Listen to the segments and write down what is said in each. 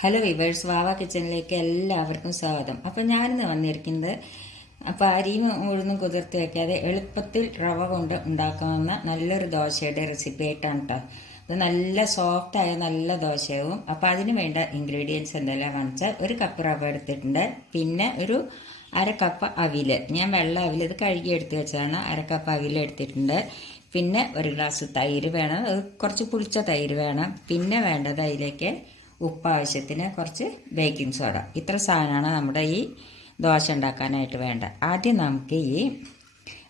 Hello viewers വാവ കിച്ചണിലേക്ക് എല്ലാവർക്കും സ്വാഗതം. അപ്പം ഞാനിന്ന് വന്നിരിക്കുന്നത് അപ്പോൾ അരിയും ഉഴുന്നും കുതിർത്തി വയ്ക്കാതെ എളുപ്പത്തിൽ റവ കൊണ്ട് ഉണ്ടാക്കാവുന്ന നല്ലൊരു ദോശയുടെ റെസിപ്പി ആയിട്ടാണ് കേട്ടോ ഇത് നല്ല സോഫ്റ്റ് ആയ നല്ല ദോശയാവും. അപ്പോൾ അതിന് വേണ്ട ഇൻഗ്രീഡിയൻസ് എന്തെല്ലാം കാണിച്ചാൽ ഒരു കപ്പ് റവ എടുത്തിട്ടുണ്ട്. പിന്നെ ഒരു അര കപ്പ് അവിൽ ഞാൻ വെള്ള അവിൽ ഇത് കഴുകി എടുത്ത് വെച്ചതാണ്. അര കപ്പ് അവിൽ എടുത്തിട്ടുണ്ട്. പിന്നെ ഒരു ഗ്ലാസ് തൈര് വേണം. കുറച്ച് പുളിച്ച തൈര് വേണം. പിന്നെ വേണ്ടത് അതിലേക്ക് ഉപ്പ് ആവശ്യത്തിന് കുറച്ച് ബേക്കിംഗ് സോഡ ഇത്ര സാധനമാണ് നമ്മുടെ ഈ ദോശ ഉണ്ടാക്കാനായിട്ട് വേണ്ട ആദ്യം നമുക്ക് ഈ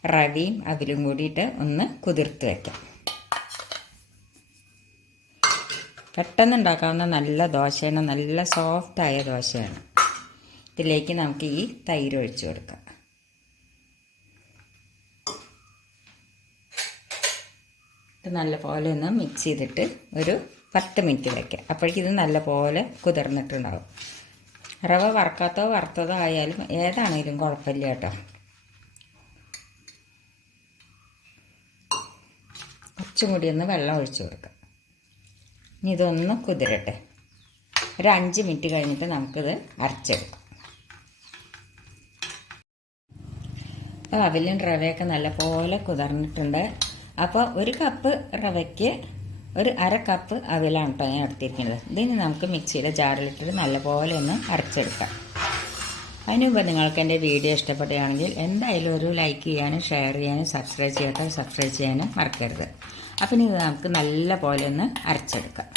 റവിയും അതിലും കൂടിയിട്ട് ഒന്ന് കുതിർത്ത് വയ്ക്കാം പെട്ടെന്ന് ഉണ്ടാക്കാവുന്ന നല്ല ദോശയാണ്. നല്ല സോഫ്റ്റായ ദോശയാണ്. ഇതിലേക്ക് നമുക്ക് ഈ തൈര് ഒഴിച്ചു കൊടുക്കാം. നല്ലപോലെ ഒന്ന് മിക്സ് ചെയ്തിട്ട് ഒരു പത്ത് മിനിറ്റ് വയ്ക്കുക അപ്പോഴേക്കും ഇത് നല്ലപോലെ കുതിർന്നിട്ടുണ്ടാവും. റവ വറക്കാത്തോ വറുത്തതോ ആയാലും ഏതാണെങ്കിലും കുഴപ്പമില്ല കേട്ടോ. കുറച്ചും കൂടി ഒന്ന് വെള്ളം ഒഴിച്ചു കൊടുക്കുക ഇനി ഇതൊന്ന് കുതിരട്ടെ. ഒരു അഞ്ച് മിനിറ്റ് കഴിഞ്ഞിട്ട് നമുക്കിത് അരച്ചെടുക്കാം. അപ്പോൾ അവലും റവയൊക്കെ നല്ലപോലെ കുതിർന്നിട്ടുണ്ട്. അപ്പോൾ ഒരു കപ്പ് റവയ്ക്ക് ഒരു അര കപ്പ് അവിലാണ് കേട്ടോ ഞാൻ എടുത്തിരിക്കുന്നത്. ഇതിന് നമുക്ക് മിക്സിയുടെ ജാറിലിട്ടിട്ട് നല്ലപോലെ ഒന്ന് അരച്ചെടുക്കാം. അതിന് മുമ്പ് നിങ്ങൾക്ക് എന്റെ വീഡിയോ ഇഷ്ടപ്പെടുകയാണെങ്കിൽ എന്തായാലും ഒരു ലൈക്ക് ചെയ്യാനും ഷെയർ ചെയ്യാനും സബ്സ്ക്രൈബ് ചെയ്യാത്ത സബ്സ്ക്രൈബ് ചെയ്യാനും മറക്കരുത്. അപ്പം ഇത് നമുക്ക് നല്ല പോലെ ഒന്ന് അരച്ചെടുക്കാം.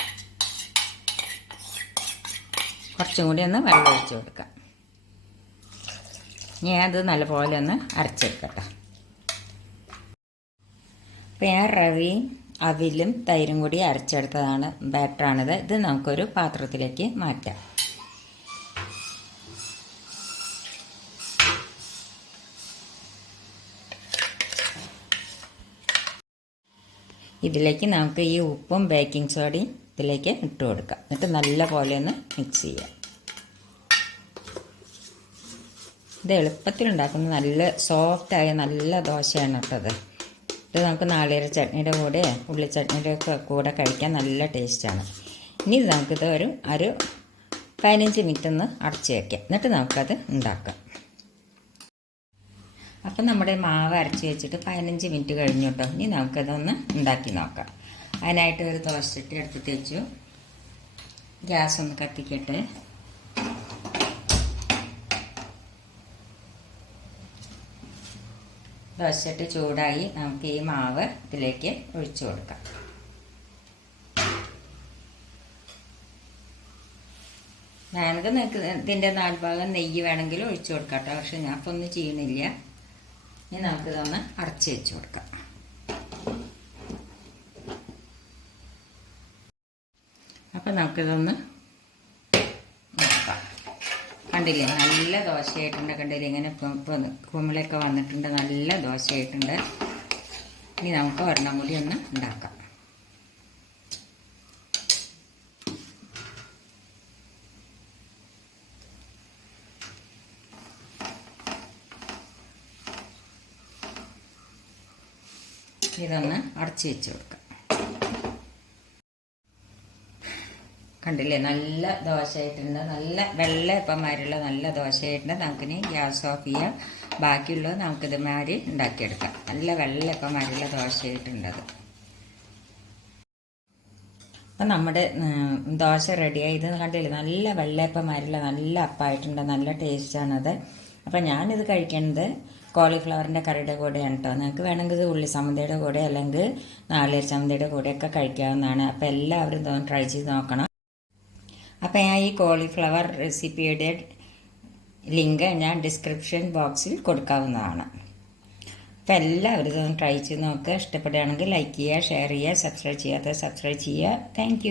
കുറച്ചും കൂടി ഒന്ന് വെള്ളം ഒഴിച്ച് കൊടുക്കാം ഞാൻ അത് നല്ലപോലെ ഒന്ന് അരച്ചെടുക്കട്ടെ. അപ്പം ഞാൻ റവയും അവിലും തൈരും കൂടി അരച്ചെടുത്തതാണ് ബാറ്ററാണിത്. ഇത് നമുക്കൊരു പാത്രത്തിലേക്ക് മാറ്റാം. ഇതിലേക്ക് നമുക്ക് ഈ ഉപ്പും ബേക്കിംഗ് സോഡയും ഇതിലേക്ക് ഇട്ട് കൊടുക്കാം. എന്നിട്ട് നല്ല പോലെ ഒന്ന് മിക്സ് ചെയ്യാം. ഇത് എളുപ്പത്തിൽ ഉണ്ടാക്കുന്ന നല്ല സോഫ്റ്റായ നല്ല ദോശയാണ് കേട്ടത് ഇത് നമുക്ക് നാളികേര ചട്നിയുടെ കൂടെ ഉള്ളി ചട്നിയുടെ ഒക്കെ കൂടെ കഴിക്കാൻ നല്ല ടേസ്റ്റാണ് ഇനി നമുക്കിത് ഒരു ഒരു പതിനഞ്ച് മിനിറ്റ് ഒന്ന് അടച്ച് വയ്ക്കാം എന്നിട്ട് നമുക്കത് ഉണ്ടാക്കാം. അപ്പം നമ്മുടെ മാവ് അരച്ച് വെച്ചിട്ട് പതിനഞ്ച് മിനിറ്റ് കഴിഞ്ഞു കേട്ടോ. ഇനി നമുക്കതൊന്ന് ഉണ്ടാക്കി നോക്കാം. അതിനായിട്ട് ഒരു ദോശച്ചട്ടി എടുത്ത് വെച്ചു. ഗ്യാസ് ഒന്ന് കത്തിക്കട്ടെ. ദോശയിട്ട് ചൂടായി നമുക്ക് ഈ മാവ് ഇതിലേക്ക് ഒഴിച്ചു കൊടുക്കാം. ഞാനത് നിങ്ങൾക്ക് ഇതിന്റെ നാൽഭാഗം നെയ്യ് വേണമെങ്കിൽ ഒഴിച്ചു കൊടുക്കാം കേട്ടോ പക്ഷെ ഞാൻ അപ്പോൾ ഒന്നും ചെയ്യണില്ല ഇനി നമുക്കിതൊന്ന് അടച്ച് വെച്ച് കൊടുക്കാം. അപ്പം നമുക്കിതൊന്ന് കണ്ടില്ലേ? നല്ല ദോശയായിട്ടുണ്ട് കണ്ടില്ലേ? ഇങ്ങനെ കുമിളൊക്കെ വന്നിട്ടുണ്ട്. നല്ല ദോശയായിട്ടുണ്ട്. ഇനി നമുക്ക് ഒരെണ്ണം കൂടി ഒന്ന് ഉണ്ടാക്കാം. ഇതൊന്ന് അടച്ചു വെച്ച് കൊടുക്കാം. കണ്ടില്ലേ? നല്ല ദോശയായിട്ടുണ്ട്. നല്ല വെള്ള ഇപ്പന്മാരുള്ള നല്ല ദോശയായിട്ടുണ്ട്. നമുക്കിനി ഗ്യാസ് ഓഫ് ചെയ്യാം. ബാക്കിയുള്ളത് നമുക്കിതുമാതിരി ഉണ്ടാക്കിയെടുക്കാം. നല്ല വെള്ള ഇപ്പന്മാരുള്ള ദോശയായിട്ടുണ്ടത് അപ്പം നമ്മുടെ ദോശ റെഡിയായി ഇത് കണ്ടില്ലേ? നല്ല വെള്ളയപ്പന്മാരുള്ള നല്ല അപ്പായിട്ടുണ്ട്. നല്ല ടേസ്റ്റാണത് അപ്പം ഞാനിത് കഴിക്കുന്നത് കോളിഫ്ലവറിന്റെ കറിയുടെ കൂടെയാണ് കേട്ടോ നിങ്ങൾക്ക് വേണമെങ്കിൽ ഇത് ഉള്ളി സമ്മതിയുടെ കൂടെ അല്ലെങ്കിൽ നാളികേര ചമന്തയുടെ കൂടെയൊക്കെ കഴിക്കാവുന്നതാണ്. അപ്പോൾ എല്ലാവരും ട്രൈ ചെയ്ത് നോക്കണം. അപ്പോൾ ഞാൻ ഈ കോളിഫ്ലവർ റെസിപ്പിയുടെ ലിങ്ക് ഞാൻ ഡിസ്ക്രിപ്ഷൻ ബോക്സിൽ കൊടുക്കാവുന്നതാണ്. അപ്പോൾ എല്ലാവരും ഇതൊന്ന് ട്രൈ ചെയ്ത് നോക്കുക ഇഷ്ടപ്പെടുകയാണെങ്കിൽ ലൈക്ക് ചെയ്യുക ഷെയർ ചെയ്യുക സബ്സ്ക്രൈബ് ചെയ്യാത്ത സബ്സ്ക്രൈബ് ചെയ്യുക. താങ്ക്